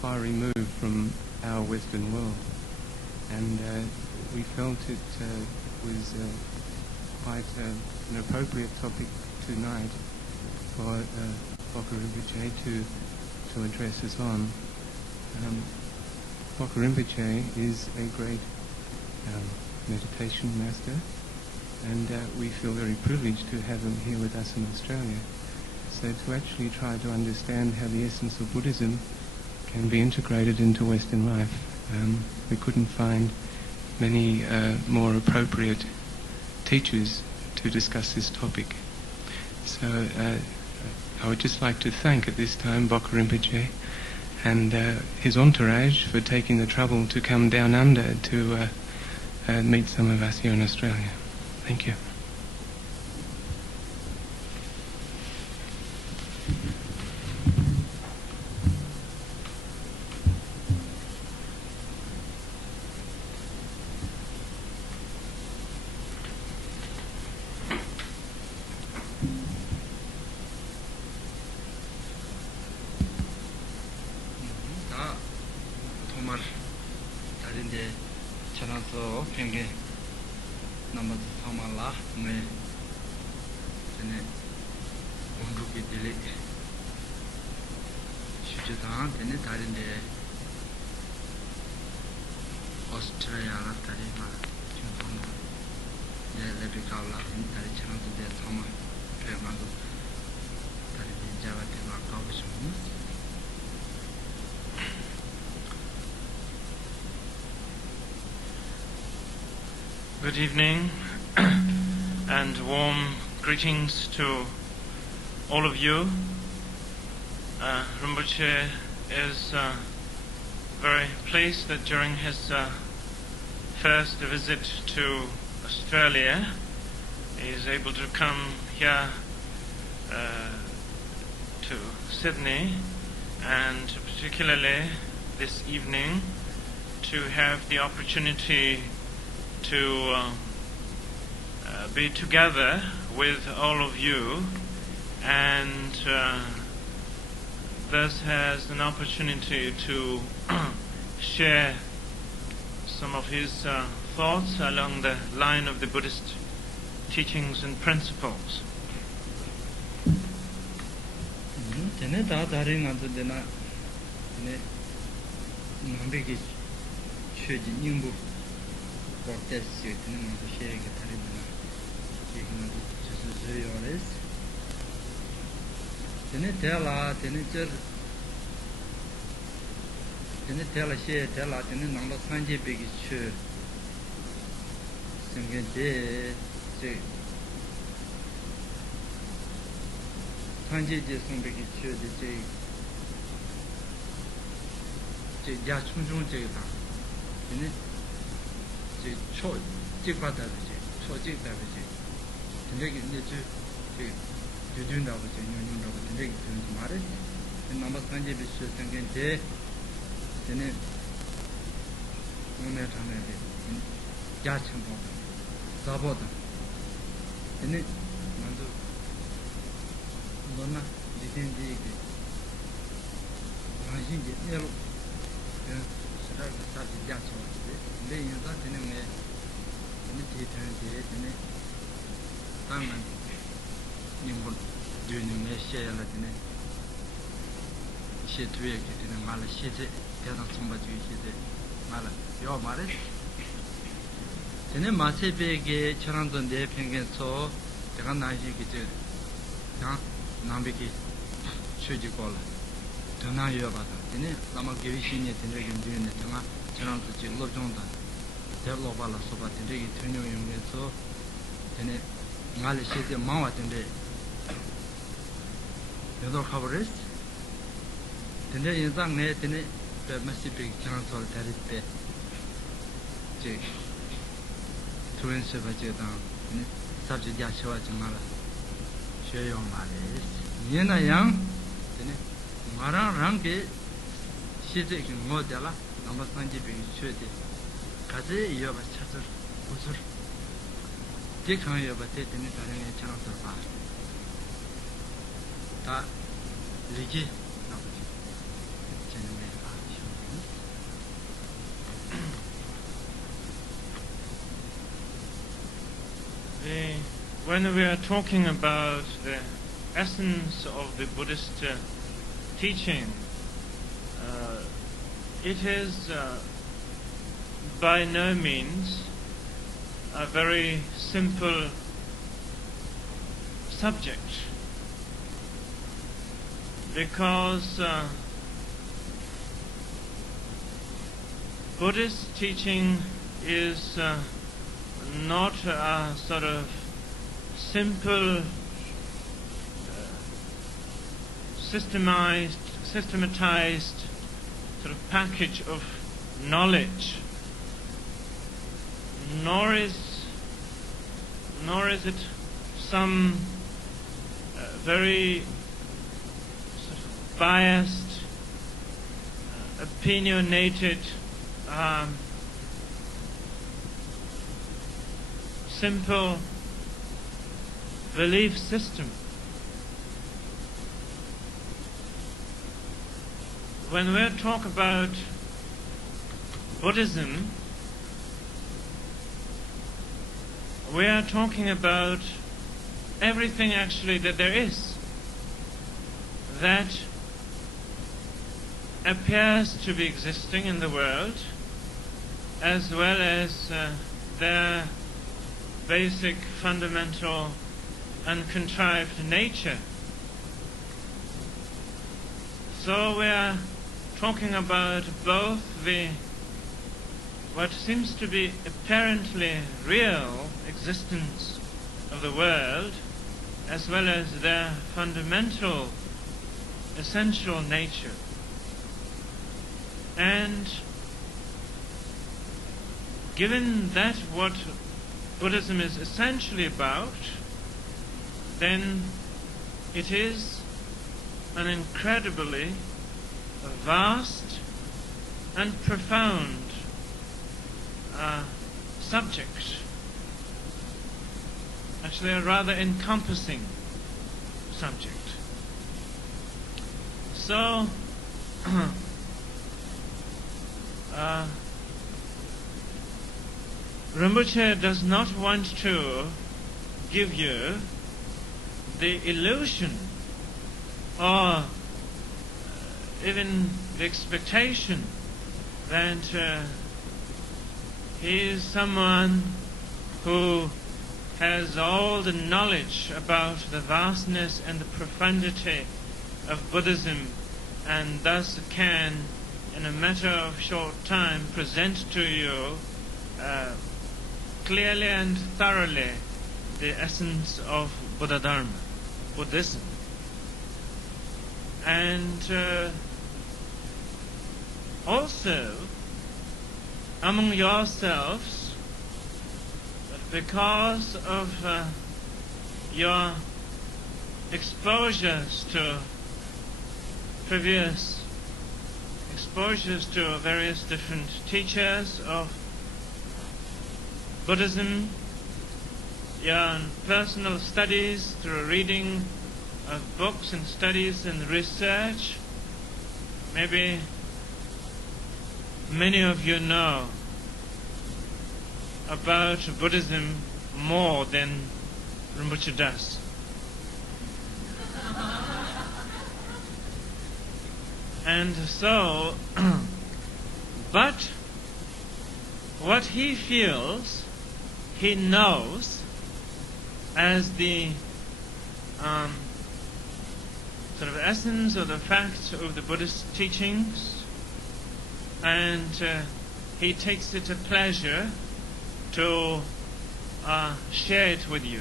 far removed from our Western world, and we felt it was quite an appropriate topic tonight for Bokar Rinpoche to address us on. Bokar Rinpoche is a great meditation master, and we feel very privileged to have him here with us in Australia. So to actually try to understand how the essence of Buddhism can be integrated into Western life, we couldn't find many more appropriate teachers to discuss this topic. So I would just like to thank at this time Bokar Rinpoche and his entourage for taking the trouble to come down under to meet some of us here in Australia. Thank you. Good evening and warm greetings to all of you. Rinpoche is very pleased that during his first visit to Australia he is able to come here to Sydney, and particularly this evening to have the opportunity to be together with all of you, and thus has an opportunity to share some of his thoughts along the line of the Buddhist teachings and principles. when we are talking about the essence of the Buddhist teaching, it is by no means a very simple subject, because Buddhist teaching is not a sort of simple, systematized sort of package of knowledge, nor is it some very sort of biased, opinionated, simple belief system. When we talk about Buddhism, we are talking about everything actually that there is, that appears to be existing in the world, as well as their basic, fundamental and contrived nature. So we are talking about both the what seems to be apparently real existence of the world, as well as their fundamental, essential nature. And given that what Buddhism is essentially about, then it is an incredibly vast and profound subject, actually a rather encompassing subject. So Rinpoche does not want to give you the illusion or even the expectation that he is someone who has all the knowledge about the vastness and the profundity of Buddhism, and thus can, in a matter of short time, present to you clearly and thoroughly the essence of Buddha Dharma, Buddhism. And also, among yourselves, because of your exposures to previous exposures to various different teachers of Buddhism, your personal studies through reading of books and studies and research, maybe many of you know about Buddhism more than Rinpoche does. And so, but what he feels, he knows as the sort of essence or the facts of the Buddhist teachings, and he takes it a pleasure to share it with you.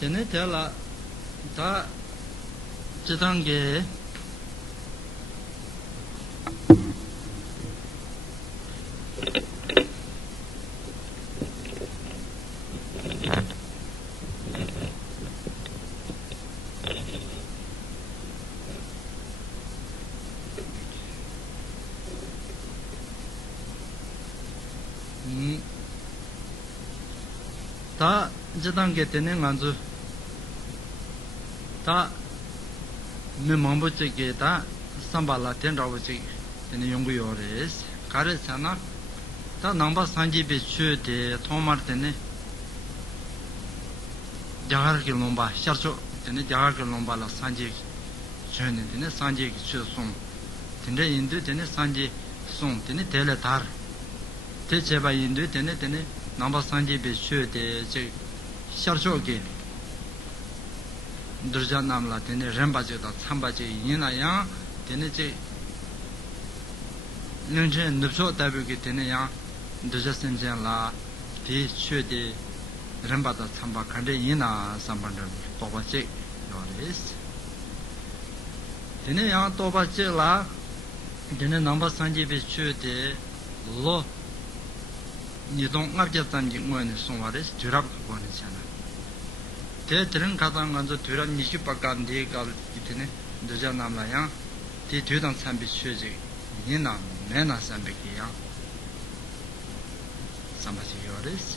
Tene tela ta chidange ta chidange tene nganzu ta me mambo chege ta sambala tenrawo chege tene yongu yores kare sana 다 남바 산지베 추데 토마르테네 자가르기 놈바 샤르초 테네 자가르기 놈바라 산지 쳔네데네 산지 추송 텐데 인도 테네 산지 송 테네 텔레타르 테제바 인도 테네 테네 남바 산지베 추데 제 샤르초게 드르자 남라 테네 렘바제다 참바제 이나야 테네 제 능제 늪소 다비게 테네 야 드자센젠라 디 슈데 렘바다 참바 칸데 이나 삼반데 도바체 요레스 데네 야 도바체라 데네 넘버 산지베 슈데 로 니동 납자담지 뭐는 송와레스 드랍 거는잖아 데들은 가당 간저 드랍 니슈 바간데 갈 이테네 드자 남라야 디 뒤당 참비 슈제 이나 메나 삼베기야 삼바지요레스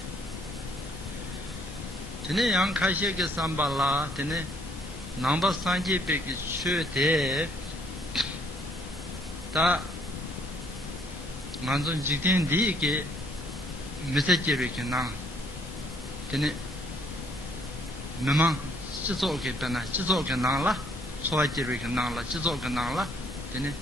테네 양카시에게 삼발라 테네 넘버 산지베기 슈데 다 만존 직된디게 메시지를 나 테네 메망 지속게 변나 지속게 나라 소화지를 나라 지속게 나라 테네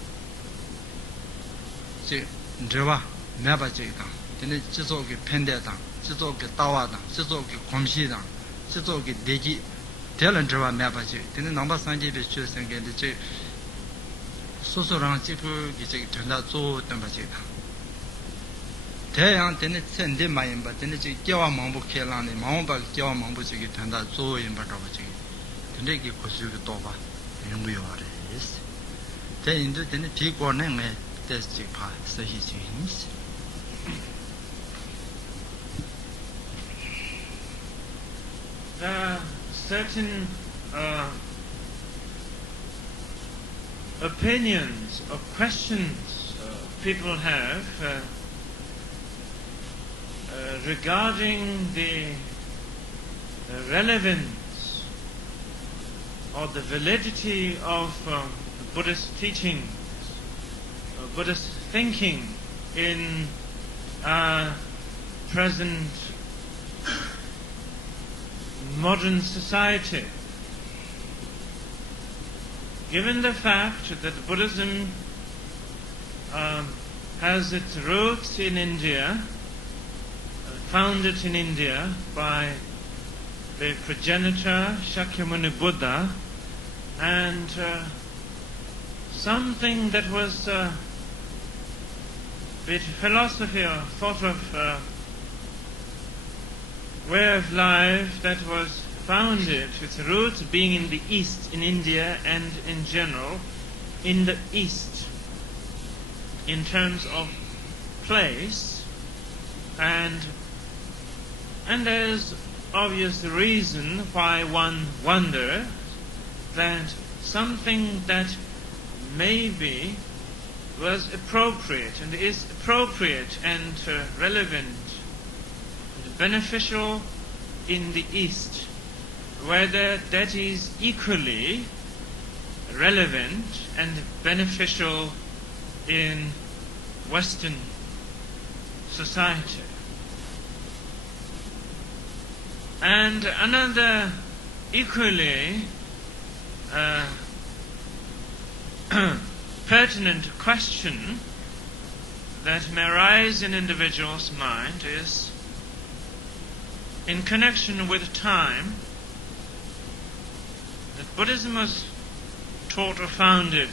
제 저와 매바지다 테네 지속게 펜데다 지속게 따와다 지속게 검시다 지속게 대지 대란 저와 매바지 테네 넘버 산지베 슈생게데 제 소소랑 지그 이제 된다 조 덤바지다 대양 테네 센데 마임바 테네 지 겨와 망부 켈라네 망바 겨와 망부 지기 된다 조인 바다바지 근데 이게 고수가 또봐 연구요 아레스 대인도 테네 디고네 테스트 파 서히지니스 There are certain opinions or questions people have regarding the relevance or the validity of Buddhist teachings, Buddhist thinking in our present modern society. Given the fact that Buddhism has its roots in India, founded in India by the progenitor Shakyamuni Buddha, and something that was the philosophy or thought of way of life that was founded, its roots being in the East, in India and in general, in the East, in terms of place, and there's obvious reason why one wonders that something that maybe was appropriate and is appropriate and relevant and beneficial in the East, whether that is equally relevant and beneficial in Western society. And another equally pertinent question that may arise in individual's mind is, in connection with time, that Buddhism was taught or founded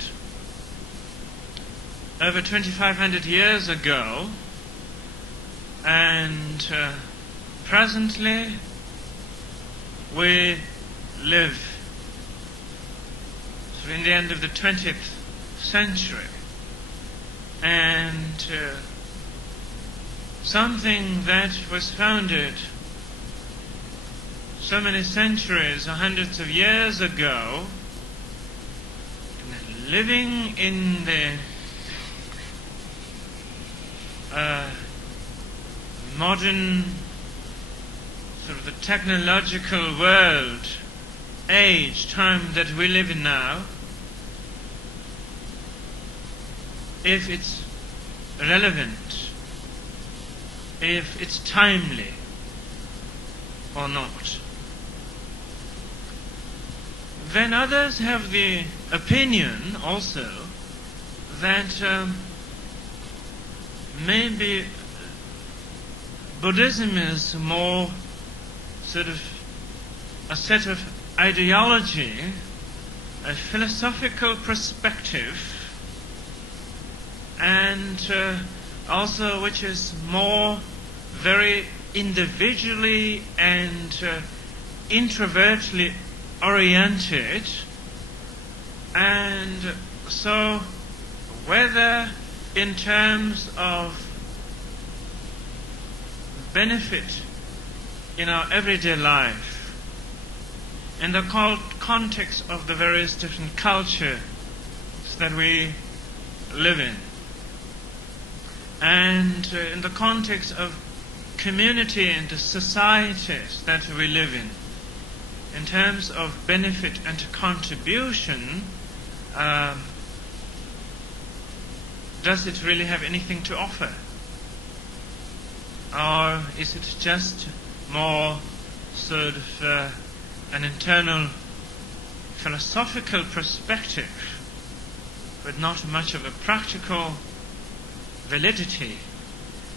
over 2,500 years ago, and presently we live in the end of the 20th century, and something that was founded so many centuries or hundreds of years ago, living in the modern sort of the technological world, age, time that we live in now, if it's relevant if it's timely or not. Then others have the opinion also that maybe Buddhism is more sort of a set of ideology, a philosophical perspective, and also which is more very individually and introvertly oriented, and so whether in terms of benefit in our everyday life, in the context of the various different cultures that we live in, and in the context of community and societies that we live in terms of benefit and contribution, does it really have anything to offer? Or is it just more sort of an internal philosophical perspective, but not much of a practical validity?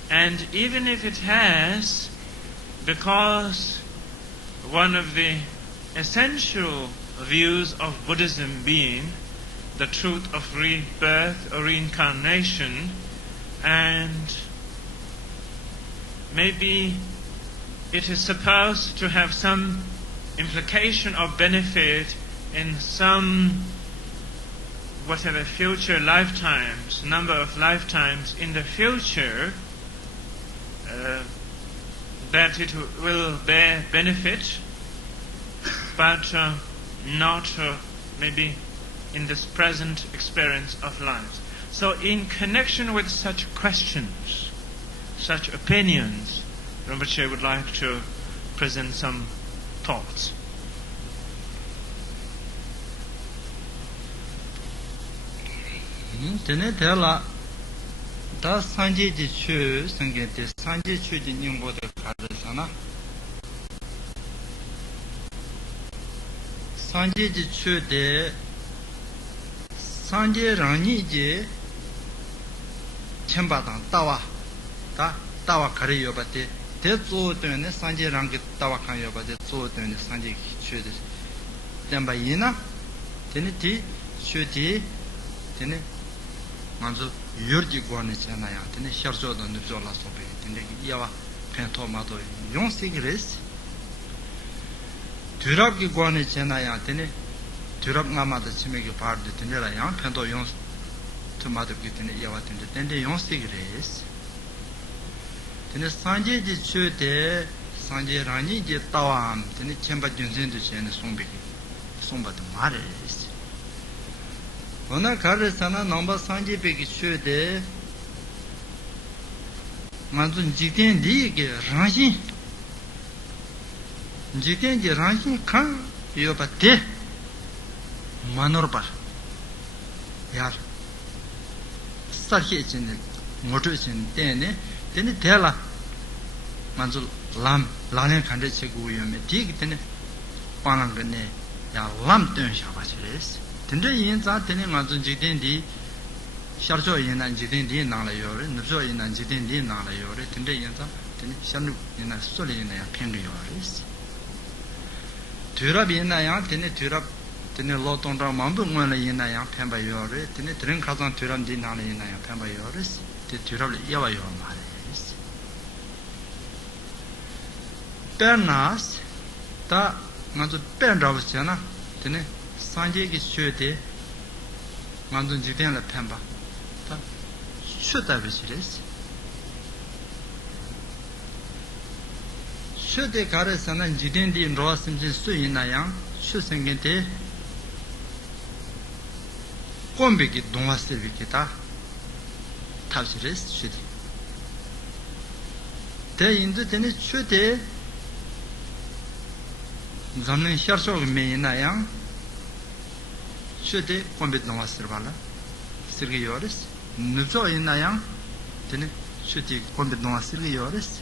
And even if it has, because one of the essential views of Buddhism being the truth of rebirth or reincarnation, and maybe it is supposed to have some implication or benefit in some whatever future lifetimes, number of lifetimes in the future, that it will bear benefit, but not maybe in this present experience of life. So in connection with such questions, such opinions, Rinpoche would like to present some thoughts. Tene tela da sanje ji chu sange te sanje chu ji nyingbo de kare sana sanje ji chu de sanje rani ji chenpa dang tawa kare yoba te zo ne sanje rangi tawa kan yoba de zo ne sanje ki chu de tenpa yina tene ti chu di tene manzo yorji guane chana ya tene sharjo do nubzo la sobe tene yawa pento mato yon sigres durab gi guane chana ya tene durab ngama da chime gi par de tene la ya pento yon tomato gi tene yawa tene yon sigres tene sanje ji chu de sanje rani ji tawam tene chemba junsen de chene sombe somba de mares Ona kare sana namba sanje peki chöde manzun jikten di ke rangshin jikten ji rangshin kan yoba te manorbar yar sarhi için moto için tene tela manzul lanen kande chegu yome di tene panang ne ya lam tön shabachiles tende yin za tene manzun jikten di sharjo yin nan jikten di nang la yore nubjo yin nan jikten di nang la yore tende yin za tene sharnu yin nan soli yin ya peng yore turab yin ya tene turab tene lo tong ra mambu ngwan la yin ya pemba yore tene tren khazan turab di nang la yin ya pemba yore te turab yawa yore ma res pernas ta manzu pen raus chana tene sanje ki chöde manzun jikten la pemba ta chöda bishires chöde kare sana jikten di roa simchin su yinayang chö sengen te kombe ki dongwa sebi ki ta tabshires chöde te indu tene chöde zamlin sharcho me yinayang chöde kombe dongwa serbala sirgi yores nubzo yinayang tene 슈티 꼰베 동아 쓰기 요레스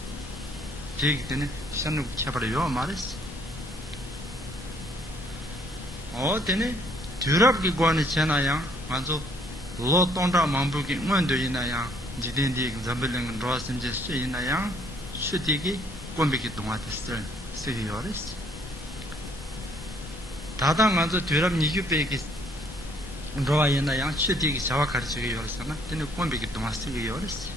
제기 때문에 산을 쳐버려요 말이스 때문에 드랍기 관이 지나야 맞아 로톤다 만부기 뭔도 있나야 지된디 잠벨링 로스인지 쓰이나야 슈티기 꼰베기 동아 됐을 쓰기 요레스 다당 맞아 드랍 니규베기 로아이나 양 슈티기 자와 가르치기 요르스나 되네 꼰베기 동아 쓰기 요르스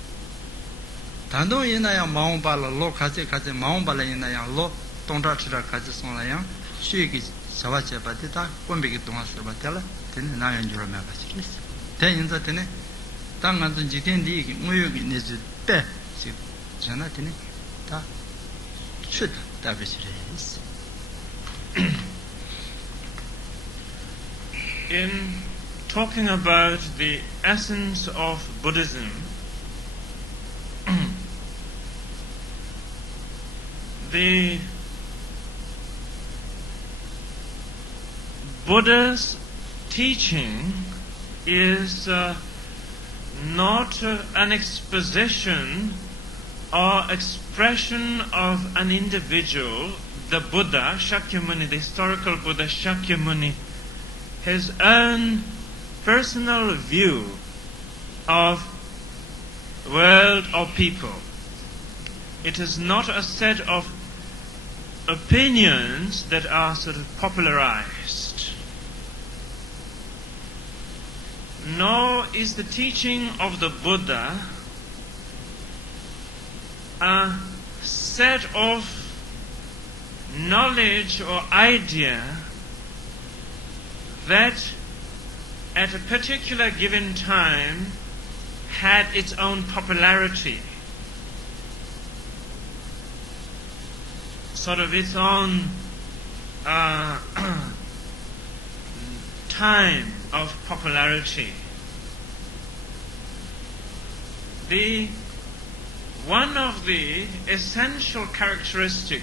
단도 이나야 마음발로 로 가지 마음발로 이나야 로 동자치라 가지 손나야 슈기 자와체 바디다 꼰베기 동아 쓰바텔라 되네 나연 줄을 막아치겠어 대인자 되네 당간도 지된디 무역이 내지 때 전화 되네 다 슈트 다비스레스 In talking about the essence of Buddhism, the Buddha's teaching is not an exposition or expression of an individual, the Buddha, Shakyamuni, the historical Buddha Shakyamuni, his own personal view of world or people. It is not a set of opinions that are sort of popularized. Nor is the teaching of the Buddha a set of knowledge or idea that at a particular given time had its own popularity, sort of its own time of popularity. One of the essential characteristic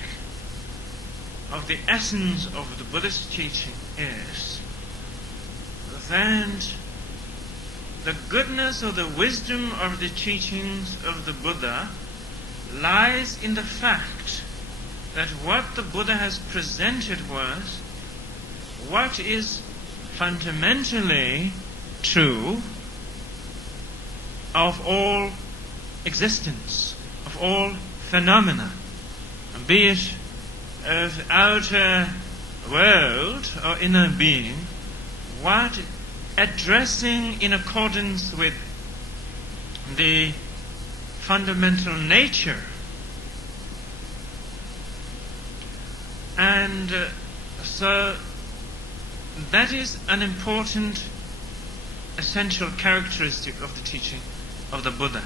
of the essence of the Buddhist teaching is that the goodness or the wisdom of the teachings of the Buddha lies in the fact that what the Buddha has presented was what is fundamentally true of all existence, of all phenomena, be it of outer world or inner being, what addressing in accordance with the fundamental nature. And so that is an important essential characteristic of the teaching of the Buddha.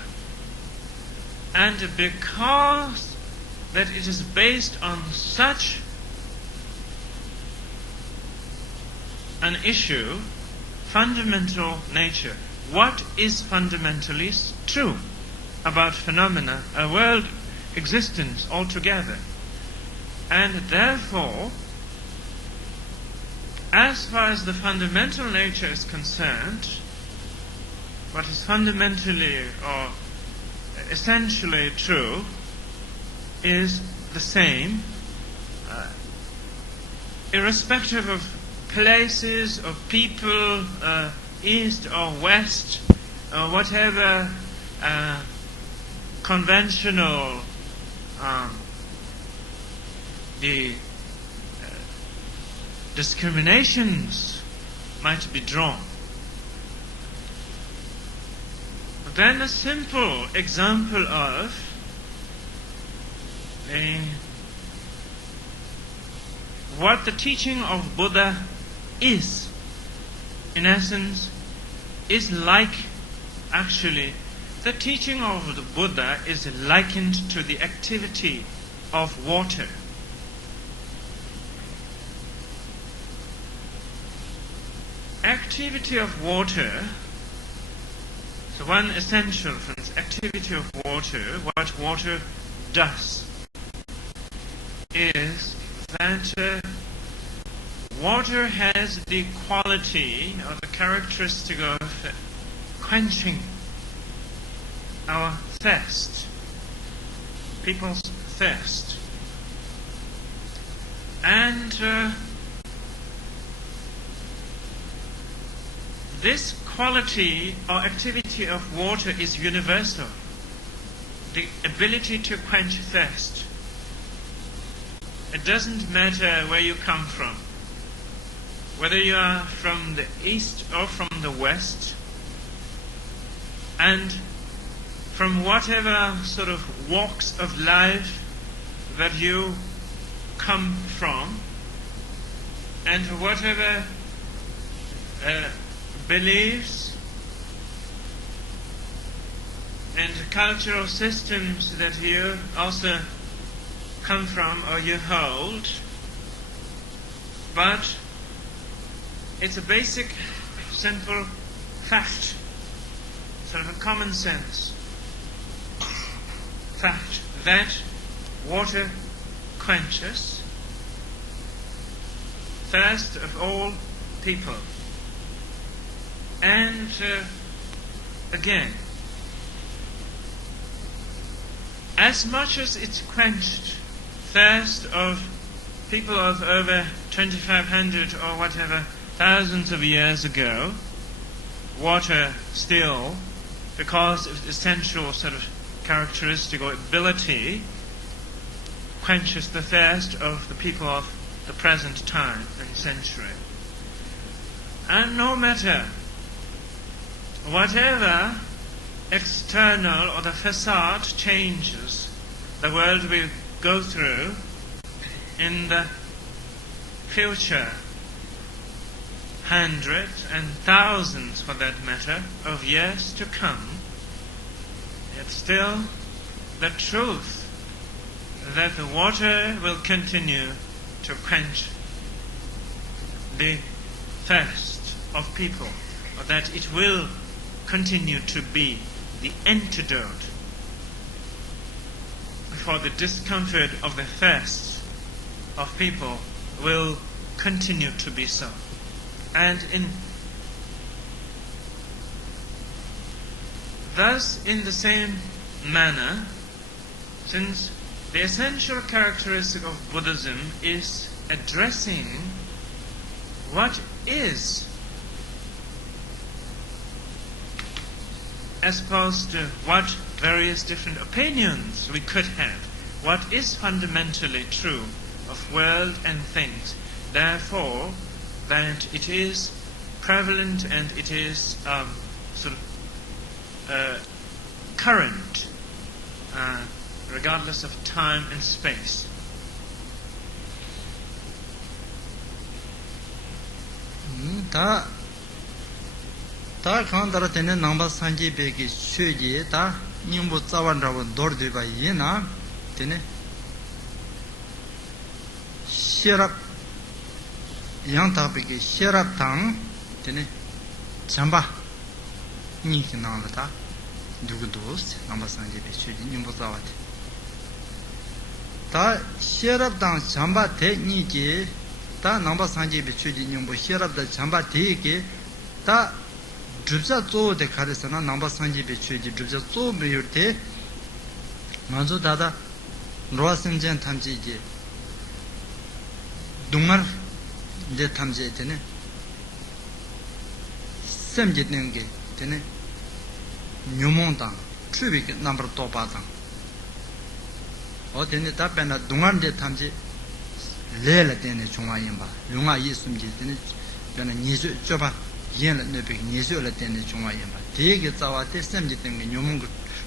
And because that it is based on such an issue, fundamental nature, what is fundamentally true about phenomena, a world existence altogether. And therefore, as far as the fundamental nature is concerned, what is fundamentally or essentially true is the same, irrespective of places, of people, east or west, or whatever conventional the discriminations might be drawn. Then a simple example of what the teaching of Buddha is, in essence, is like, actually, the teaching of the Buddha is likened to the activity of water. Activity of water, so one essential for its activity of water, what water does, is that water has the quality or the characteristic of quenching our thirst, people's thirst. And this quality or activity of water is universal. The ability to quench thirst. It doesn't matter where you come from, whether you are from the east or from the west, and from whatever sort of walks of life that you come from, and whatever beliefs and cultural systems that you also come from or you hold, but it's a basic, simple fact, sort of a common sense fact that water quenches thirst of all people. And again, as much as it's quenched thirst of people of over 2,500 or whatever thousands of years ago, water still, because of essential sort of characteristic or ability, quenches the thirst of the people of the present time and century. And no matter whatever external or the facade changes the world will go through in the future, hundreds and thousands for that matter of years to come, it's still the truth that the water will continue to quench the thirst of people, or that it will continue to be the antidote for the discomfort of the thirst of people, will continue to be so. And thus, in the same manner, since the essential characteristic of Buddhism is addressing what is, as opposed to what various different opinions we could have, what is fundamentally true of world and things, therefore that it is prevalent and it is current, regardless of time and space. 다 칸다라 테네 남바 산지 베기 슈지 다 님부 자완라고 도르드바 이나 테네 시랍 양타베기 시랍당 테네 잠바 니히 나라다 누구도스 남바 산지 베 슈지 님부 자와데 다 시랍당 잠바 테니지 다 남바 산지 베 슈지 님부 시랍다 잠바 테게 다 drupsa tso de karisana namba sanji be chuji drupsa tso me yurte manzo dada roa semjen tamji ji dungar de tamji tene semje nenge tene nyumon tang chubi ke number topa tang o tene ta pena dungar de tamji lela tene chungwa yinba lunga yi sumji tene pena nisu choba yen la nebe nyesyo la tenne chungwa yenba dege tsawa te semje tenge nyomung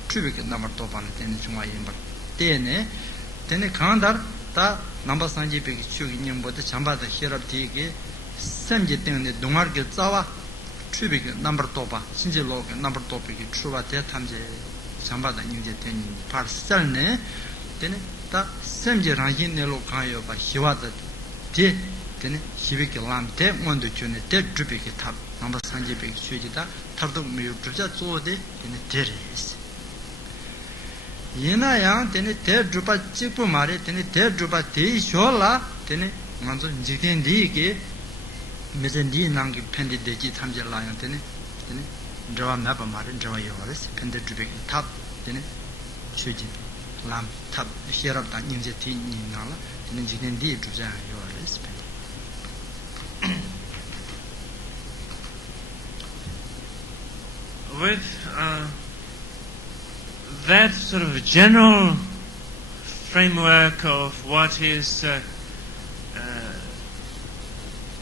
chubi ke namar topa la tenne chungwa yenba tene kandar ta namba sanji pe ki chugi nyembo te chamba ta hirab dege semje tenge dungar ke tsawa chubi ke namar topa sinje lo ke namar topa ke chuba te tamje chamba ta nyingje tenne par sal ne tene ta semje rangin ne lo kanyo ba hiwa ta te tene hibike lam te mondo chune te drupike tab namba sanji peki chujita tabdok miyu drupja zoode tene teres yena yang tene te drupa chikpu mare tene te drupa te shola tene manzo njikten dii ke mezen dii nangi pendi deji tamje la yang tene drawa mapa mare drawa yawales pendi drupike tab 되네 추진 람 탑 히랍다 님제 티니나라 되는 지는 디 주자 요레스 with that sort of general framework of what is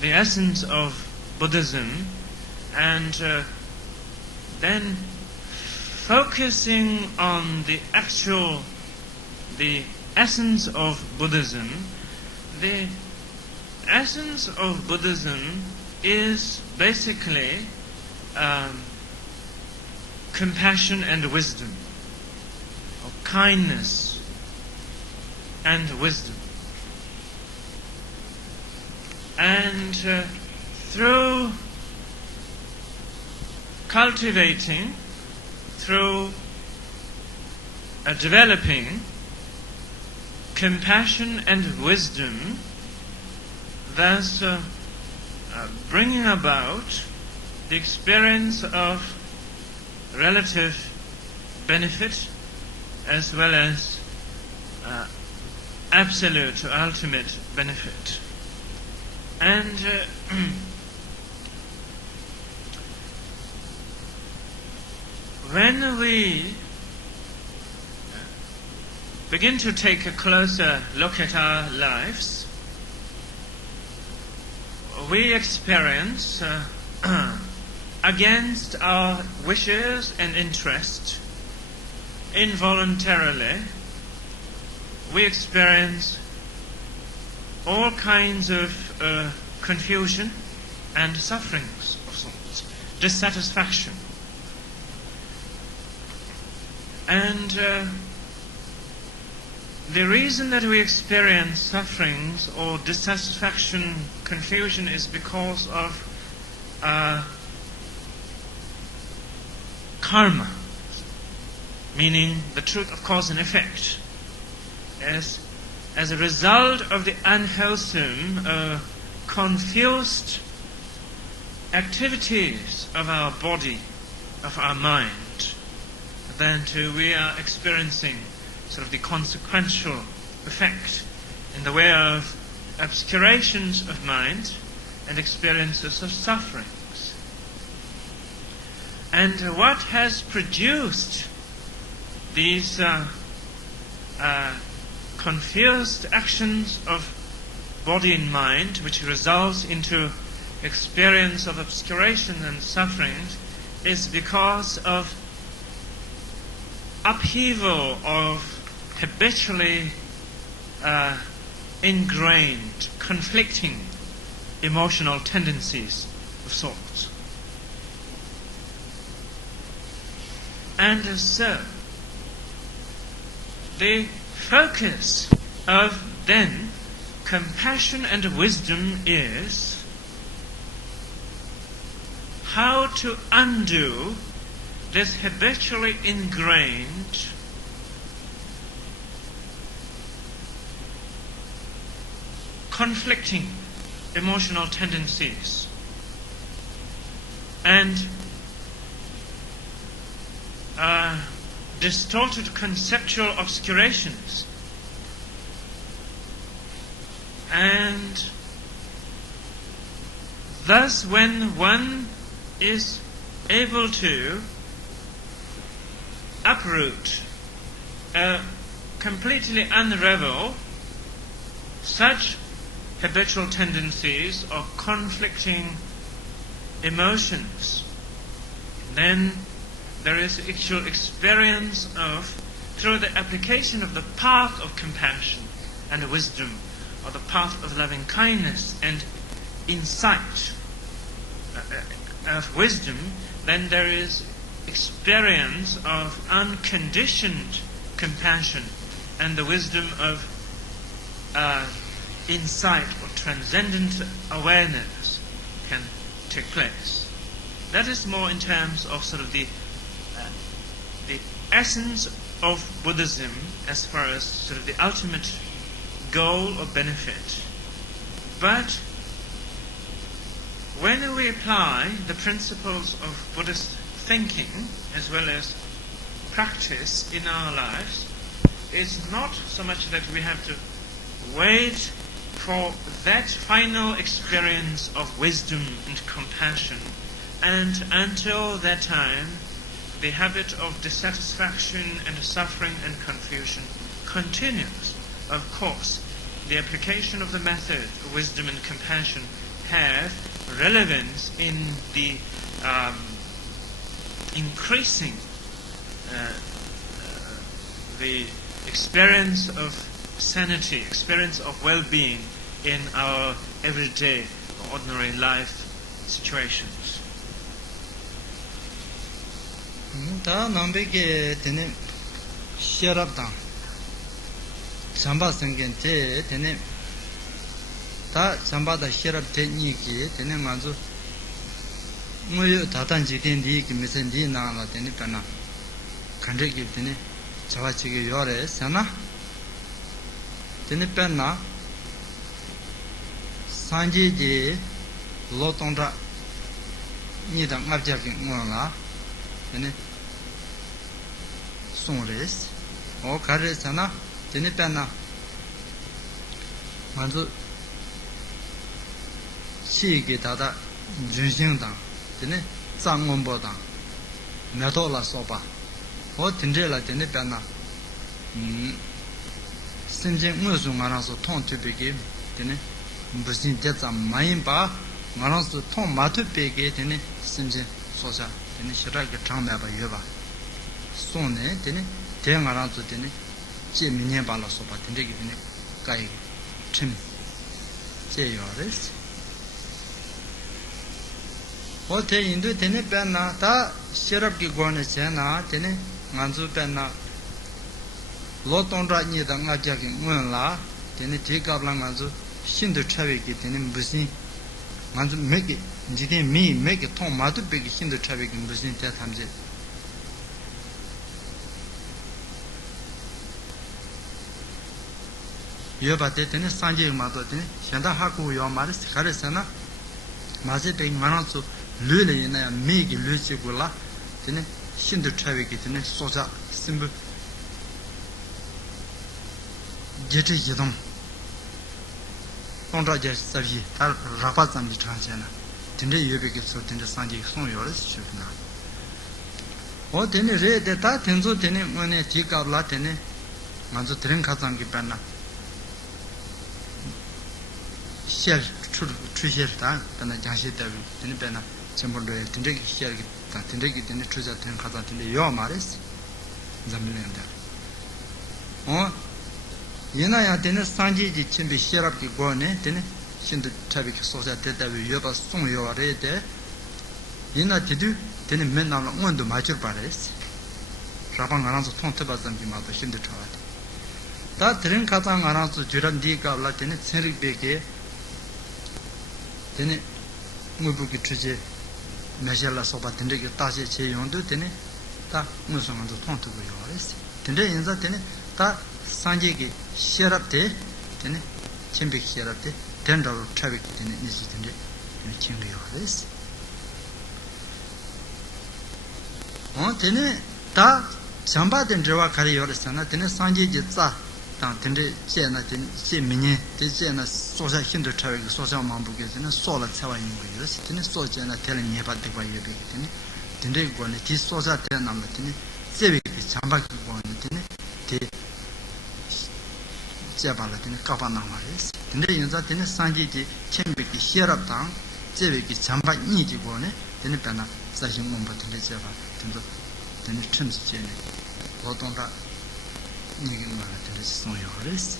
the essence of Buddhism, and then focusing on the essence of Buddhism. The essence of Buddhism is basically compassion and wisdom, or kindness and wisdom. And through cultivating, through developing compassion and wisdom, thus bringing about the experience of relative benefit as well as absolute or ultimate benefit. And when we begin to take a closer look at our lives, we experience against our wishes and interest, involuntarily, we experience all kinds of confusion and sufferings of sorts, dissatisfaction. And the reason that we experience sufferings or dissatisfaction, confusion, is because of karma, meaning the truth of cause and effect. As a result of the unwholesome, confused activities of our body, of our mind, then too we are experiencing sort of the consequential effect in the way of obscurations of mind and experiences of sufferings. And what has produced these confused actions of body and mind, which results into experience of obscuration and sufferings, is because of upheaval of habitually ingrained, conflicting emotional tendencies of sorts. And so, the focus of then compassion and wisdom is how to undo this habitually ingrained conflicting emotional tendencies and distorted conceptual obscurations, and thus when one is able to uproot, completely unravel such habitual tendencies or conflicting emotions, then there is actual experience of, through the application of the path of compassion and wisdom, or the path of loving kindness and insight of wisdom, then there is experience of unconditioned compassion and the wisdom of insight or transcendent awareness can take place. That is more in terms of sort of the essence of Buddhism as far as sort of the ultimate goal or benefit. But when we apply the principles of Buddhist thinking as well as practice in our lives is not so much that we have to wait for that final experience of wisdom and compassion, and until that time the habit of dissatisfaction and suffering and confusion continues. Of course, the application of the method of wisdom and compassion have relevance in the increasing the experience of sanity, experience of well-being in our everyday, ordinary life situations. 다 남베게 되는 시럽당 잠바 생겐테 되는 다 잠바다 시럽 되니기 되는 아주 뭐요 다단지된디 김선디 나라 되는 변화 간적이 되는 자와치게 요래 사나 되는 변화 산지지 로통다 니당 앞자기 뭐라 되는 송레스 가르잖아 되는 변화 먼저 시기 다다 준신당 되는 장원보다 나도라 소바 든제라 되는 변화 신진 무슨 말아서 통투비게 되는 무슨 대자 마인바 말아서 통 마투비게 되는 신진 소자 되는 시라게 장매바 여바 손에 되는 대응하라서 되는 제민에 발라서 봐 된게 되는 가이 침 제요레스 어때 인도 되는 변나 다 시럽기 권에 제나 되는 만주 변나 로톤라니다 나자기 문라 되는 제가블랑 만주 신도 차베기 되는 무슨 만주 맥이 지대 미 맥이 통 마도 베기 신도 차베기 무슨 대 탐제 여바데 되는 산지 마도 되는 현다 하고 요 말스 가르잖아 마제 베 만원수 르르이나 미기 르치고라 되는 신도 차베기 되는 소자 심부 제트 이동 온라제 사비 다 라파zam지 tran잖아 근데 여백이 소 근데 산지 송요를 주나 되는 레데 다 텐조 되는 뭐네 디가블라 되는 먼저 드린 가장기 뺐나 실 추시다 되는 장시다 되는 뺐나 전부를 된데 시작이 다 된데 되는 추자 되는 가장 되는 요 말이스 잠들는다 이나야 되는 산지지 침비 시랍기 고네 되는 신도 차비기 소자 대답이 여바 송요아래데 이나 디두 되는 맨날 온도 맞을 바레스 라방 안아서 통트바zam기 마도 신도 차와 다 들은 가장 안아서 주란디가 올라 되는 세릭베게 되는 무부기 주제 메샬라 소바 된데 다시 제용도 되는 다 무슨 안도 통트고 요아레스 근데 인자 되는 다 산지기 시랍데 되네 침비 시랍데 된다로 트래픽 되네 니스든데 침비요레스 되네 다 잠바된 저와 가리요레스나 되네 산지지 자 된데 제나 된 제민이 되제나 소자 힘들 트래픽 소자 만부게 되네 소라 차와 있는 거예요 되네 소제나 되는 예바데 봐 예베게 되네 된데 거네 디 소자 되는 남을 되네 제베기 잠바기 거네 되네 데 제발라드는 까바나마레스 근데 인자드는 산지지 쳔비기 시랍당 제베기 잠바 니지고네 되는 변화 사실 몸부터 제바 된도 되는 춘지제네 보통다 니긴 말한테 송요레스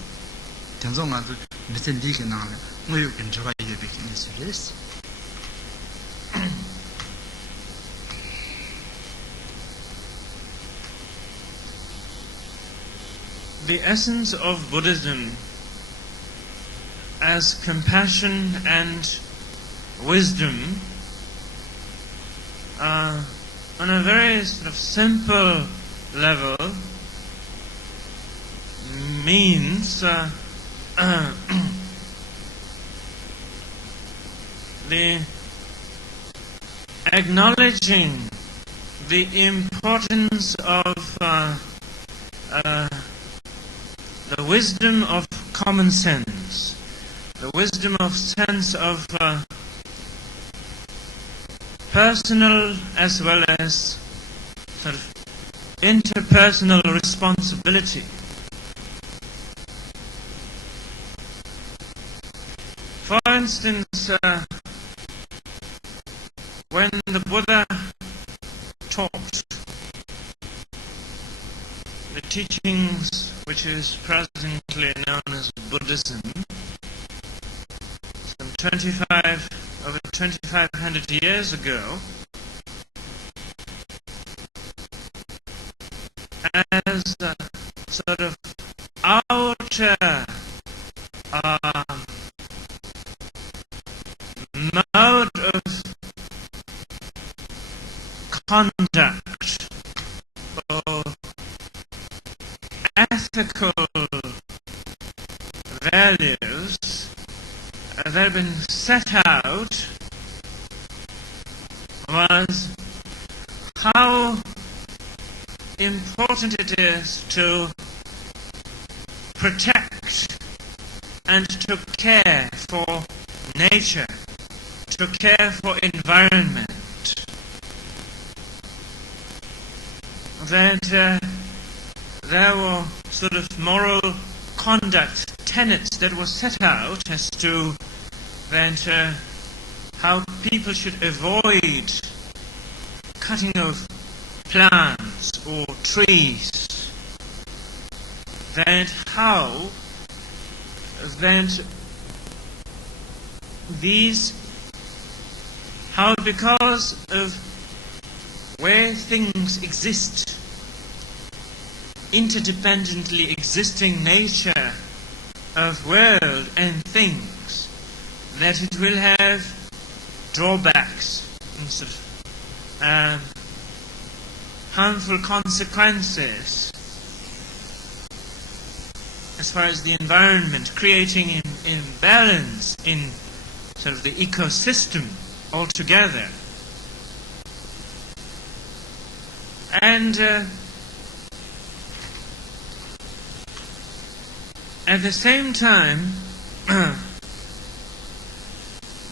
된종아도 무슨 리게 나면 뭐요 근저가 예비기는 쓰레스 The essence of Buddhism as compassion and wisdom on a very sort of simple level means the acknowledging the importance importance of the wisdom of common sense, the wisdom of sense of personal as well as sort of interpersonal responsibility. For instance, when the Buddha taught the teachings which is presently known as Buddhism, over 2,500 years ago, as a sort of outer mode of conduct or ethical values that have been set out was how important it is to protect and to care for nature, to care for environment. That there were sort of moral conduct tenets that were set out as to that how people should avoid cutting of plants or trees, that how that these, how because of where things exist, interdependently existing nature of world and things, that it will have drawbacks and sort of harmful consequences as far as the environment, creating imbalance in sort of the ecosystem altogether. And at the same time,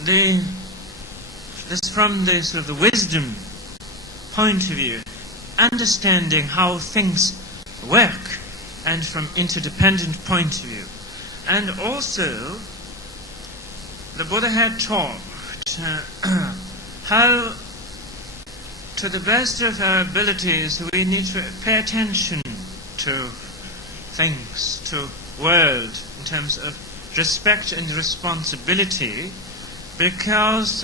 this from the sort of the wisdom point of view, understanding how things work, and from interdependent point of view. And also, the Buddha had taught how, to the best of our abilities, we need to pay attention to things, to world, in terms of respect and responsibility, because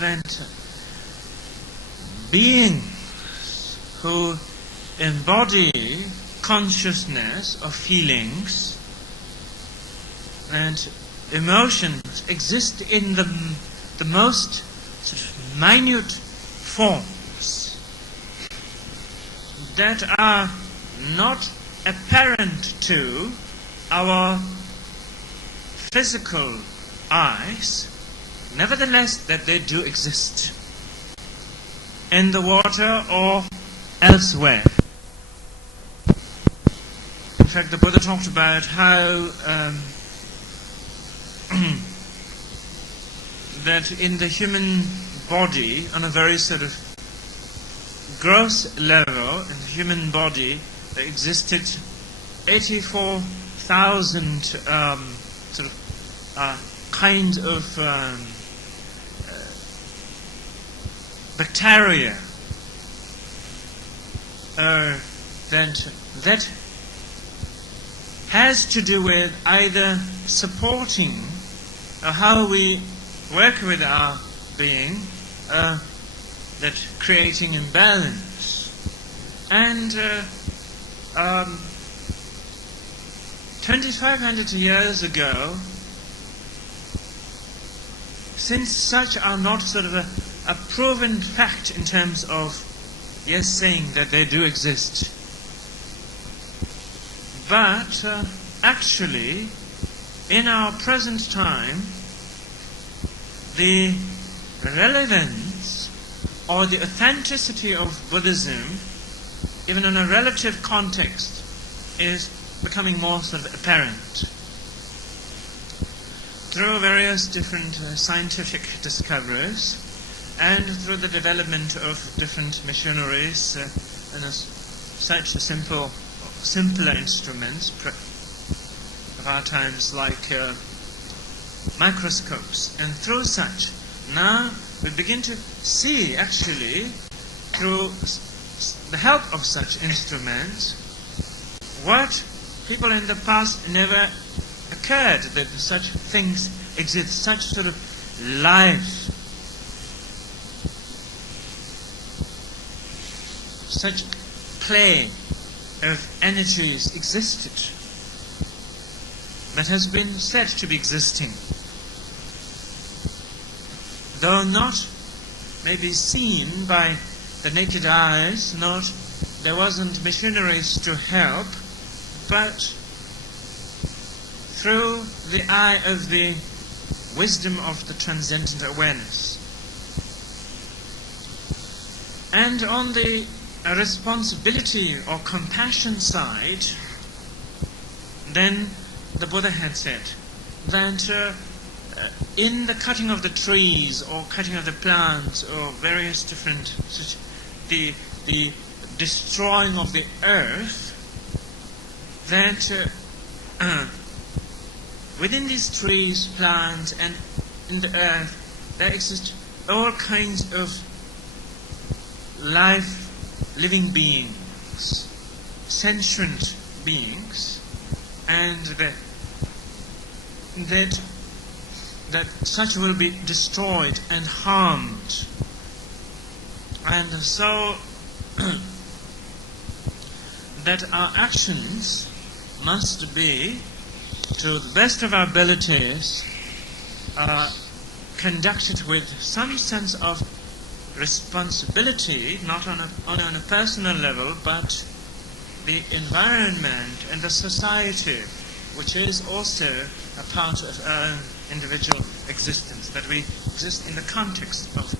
that beings who embody consciousness of feelings and emotions exist in the most sort of minute forms that are not apparent to our physical eyes, nevertheless that they do exist in the water or elsewhere. In fact, the Buddha talked about how that in the human body, on a very sort of gross level, in the human body, there existed 84,000 sort of kinds of bacteria that has to do with either supporting how we work with our being, that creating imbalance. And 2,500 years ago, since such are not sort of a proven fact in terms of, yes, saying that they do exist, but actually, in our present time, the relevance or the authenticity of Buddhism, even in a relative context, is becoming more sort of apparent. Through various different scientific discoveries and through the development of different missionaries and such simpler instruments of our times like microscopes, and through such now we begin to see actually through the help of such instruments what people in the past never occurred, that such things exist, such sort of life, such play of energies existed that has been said to be existing, though not maybe seen by the naked eyes, there wasn't missionaries to help, but through the eye of the wisdom of the transcendent awareness. And on the responsibility or compassion side, then the Buddha had said that in the cutting of the trees or cutting of the plants or various different, the destroying of the earth, that within these trees, plants, and in the earth, there exist all kinds of living beings, sentient beings, and that such will be destroyed and harmed. And so that our actions must be, to the best of our abilities, conducted with some sense of responsibility, not on a personal level, but the environment and the society, which is also a part of our own individual existence, that we exist in the context of